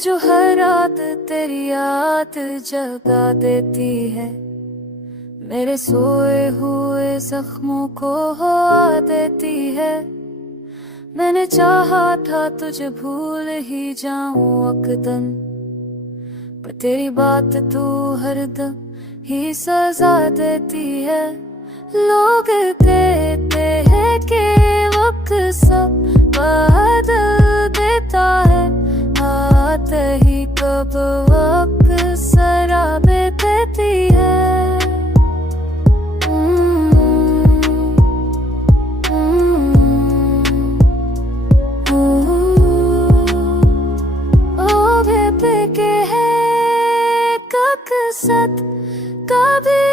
जो हर रात तेरी याद जगा देती है, मेरे सोए हुए जख्मों को हुआ देती है। मैंने चाहा था तुझे भूल ही जाऊं अकदम, पर तेरी बात तू हरदम ही सजा देती है। लोग कहते हैं कि वक्त सब बदल देता है, आते ही कब वक्त शराबे देती है। के है कक सत कभी